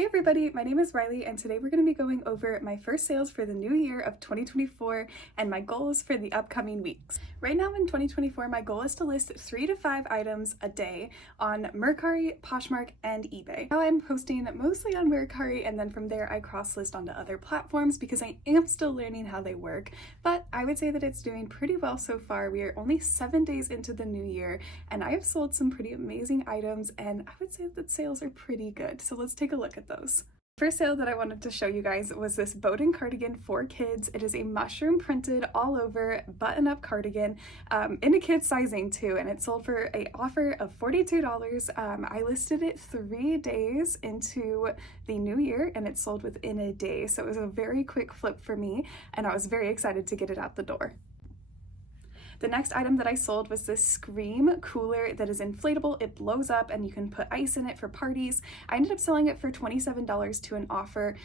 Hey everybody, my name is Riley and today we're going to be going over my first sales for the new year of 2024 and my goals for the upcoming weeks. Right now in 2024, my goal is to list 3 to 5 items a day on Mercari, Poshmark, and eBay. Now I'm posting mostly on Mercari, and then from there I cross-list onto other platforms because I am still learning how they work, but I would say that it's doing pretty well so far. We are only 7 days into the new year and I have sold some pretty amazing items, and I would say that sales are pretty good. So let's take a look at those. First sale that I wanted to show you guys was this Bowden cardigan for kids. It is a mushroom printed all over button-up cardigan in a kid's sizing too, and it sold for an offer of $42. I listed it 3 days into the new year and it sold within a day, so it was a very quick flip for me and I was very excited to get it out the door. The next item that I sold was this Scream cooler that is inflatable. It blows up and you can put ice in it for parties. I ended up selling it for $27 to an offer.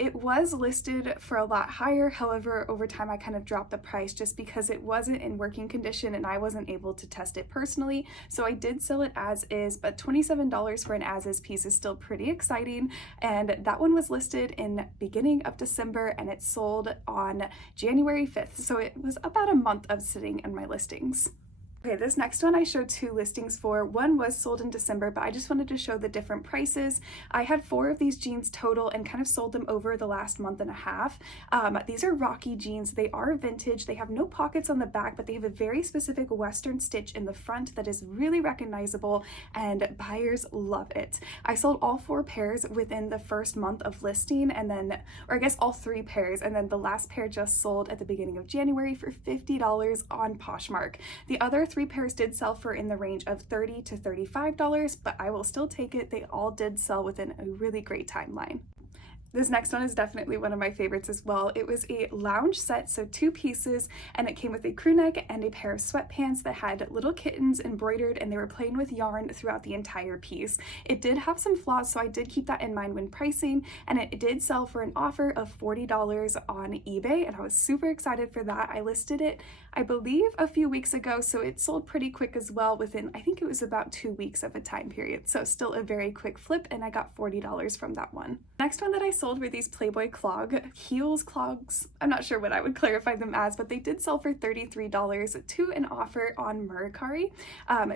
It was listed for a lot higher. However, over time I kind of dropped the price just because it wasn't in working condition and I wasn't able to test it personally. So I did sell it as is, but $27 for an as is piece is still pretty exciting. And that one was listed in beginning of December and it sold on January 5th. So it was about a month of sitting in my listings. Okay, this next one I showed 2 listings for. One was sold in December, but I just wanted to show the different prices. I had 4 of these jeans total and kind of sold them over the last month and a half. These are Rocky jeans. They are vintage. They have no pockets on the back, but they have a very specific Western stitch in the front that is really recognizable and buyers love it. I sold all 4 pairs within the first month of listing, and then, or I guess all 3 pairs, and then the last pair just sold at the beginning of January for $50 on Poshmark. The other 3 pairs did sell for in the range of $30 to $35, but I will still take it. They all did sell within a really great timeline. This next one is definitely one of my favorites as well. It was a lounge set, so 2 pieces, and it came with a crew neck and a pair of sweatpants that had little kittens embroidered, and they were playing with yarn throughout the entire piece. It did have some flaws, so I did keep that in mind when pricing, and it did sell for an offer of $40 on eBay, and I was super excited for that. I listed it, I believe, a few weeks ago, so it sold pretty quick as well within, I think it was about 2 weeks of a time period, so still a very quick flip, and I got $40 from that one. Next one that I sold were these Playboy clogs. I'm not sure what I would clarify them as, but they did sell for $33 to an offer on Mercari.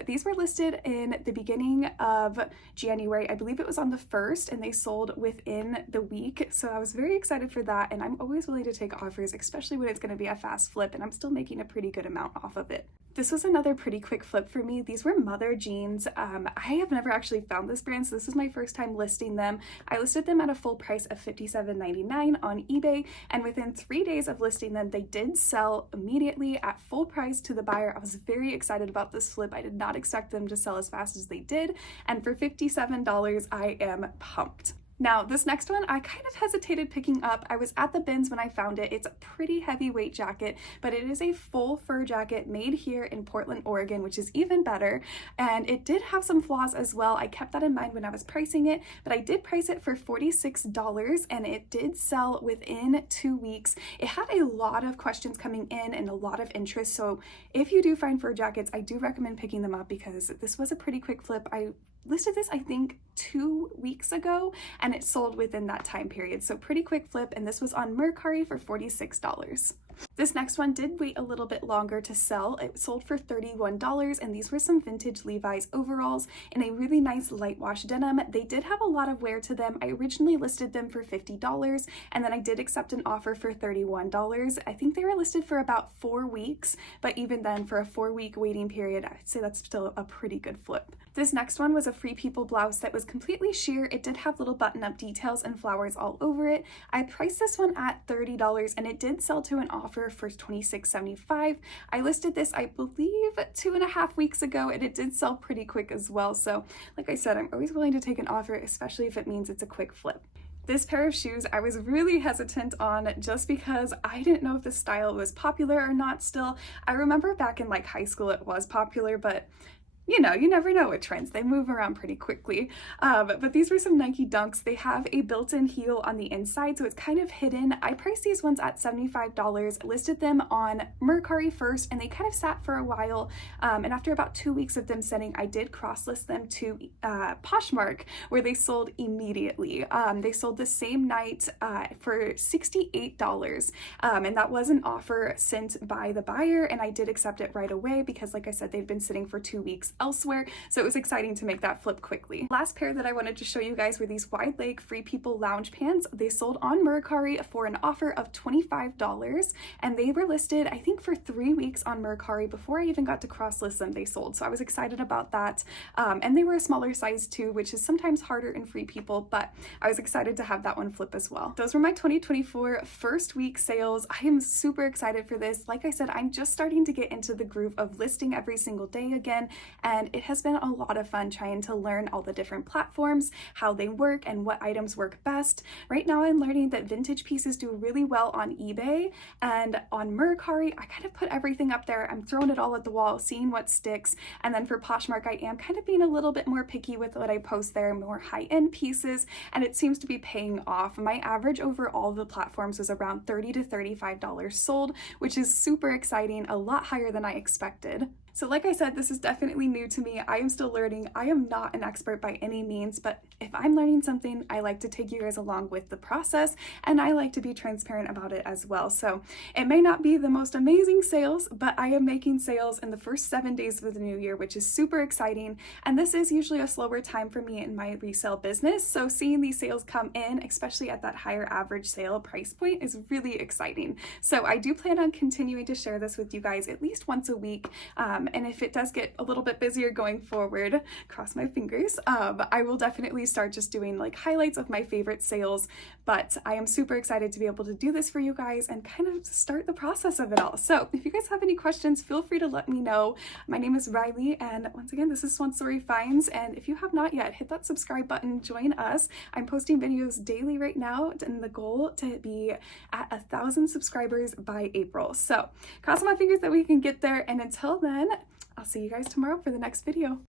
These were listed in the beginning of January. I believe it was on the 1st, and they sold within the week. So I was very excited for that, and I'm always willing to take offers, especially when it's going to be a fast flip, and I'm still making a pretty good amount off of it. This was another pretty quick flip for me. These were Mother jeans. I have never actually found this brand, so this is my first time listing them. I listed them at a full price of $57.99 on eBay, and within 3 days of listing them, they did sell immediately at full price to the buyer. I was very excited about this flip. I did not expect them to sell as fast as they did, and for $57, I am pumped. Now, this next one, I kind of hesitated picking up. I was at the bins when I found it. It's a pretty heavyweight jacket, but it is a full fur jacket made here in Portland, Oregon, which is even better. And it did have some flaws as well. I kept that in mind when I was pricing it, but I did price it for $46 and it did sell within 2 weeks. It had a lot of questions coming in and a lot of interest. So if you do find fur jackets, I do recommend picking them up because this was a pretty quick flip. I listed this, I think, 2 weeks ago, and it sold within that time period. So pretty quick flip, and this was on Mercari for $46. This next one did wait a little bit longer to sell. It sold for $31, and these were some vintage Levi's overalls in a really nice light wash denim. They did have a lot of wear to them. I originally listed them for $50, and then I did accept an offer for $31. I think they were listed for about 4 weeks, but even then, for a 4-week waiting period, I'd say that's still a pretty good flip. This next one was a Free People blouse that was completely sheer. It did have little button-up details and flowers all over it. I priced this one at $30, and it did sell to an offer for $26.75. I listed this, I believe, 2.5 weeks ago, and it did sell pretty quick as well. So like I said, I'm always willing to take an offer, especially if it means it's a quick flip. This pair of shoes I was really hesitant on just because I didn't know if the style was popular or not still. I remember back in like high school it was popular, but you know, you never know with trends. They move around pretty quickly. But these were some Nike Dunks. They have a built-in heel on the inside, so it's kind of hidden. I priced these ones at $75, listed them on Mercari first, and they kind of sat for a while. And after about 2 weeks of them setting, I did cross-list them to Poshmark, where they sold immediately. They sold the same night for $68, and that was an offer sent by the buyer, and I did accept it right away because, like I said, they've been sitting for 2 weeks elsewhere, so it was exciting to make that flip quickly. Last pair that I wanted to show you guys were these wide leg Free People lounge pants. They sold on Mercari for an offer of $25, and they were listed, I think, for 3 weeks on Mercari before I even got to cross list them. They sold, so I was excited about that. And they were a smaller size too, which is sometimes harder in Free People, but I was excited to have that one flip as well. Those were my 2024 first week sales. I am super excited for this. Like I said, I'm just starting to get into the groove of listing every single day again, and it has been a lot of fun trying to learn all the different platforms, how they work, and what items work best. Right now I'm learning that vintage pieces do really well on eBay, and on Mercari I kind of put everything up there. I'm throwing it all at the wall, seeing what sticks. And then for Poshmark, I am kind of being a little bit more picky with what I post there, more high-end pieces, and it seems to be paying off. My average over all the platforms was around $30 to $35 sold, which is super exciting, a lot higher than I expected. So like I said, this is definitely new to me. I am still learning. I am not an expert by any means, but if I'm learning something, I like to take you guys along with the process, and I like to be transparent about it as well. So it may not be the most amazing sales, but I am making sales in the first 7 days of the new year, which is super exciting. And this is usually a slower time for me in my resale business. So seeing these sales come in, especially at that higher average sale price point, is really exciting. So I do plan on continuing to share this with you guys at least once a week. And if it does get a little bit busier going forward, cross my fingers, I will definitely start just doing like highlights of my favorite sales. But I am super excited to be able to do this for you guys and kind of start the process of it all. So if you guys have any questions, feel free to let me know. My name is Riley, and once again, this is Swan Story Finds. And if you have not yet, hit that subscribe button, join us. I'm posting videos daily right now, and the goal to be at 1,000 subscribers by April. So cross my fingers that we can get there. And until then, I'll see you guys tomorrow for the next video.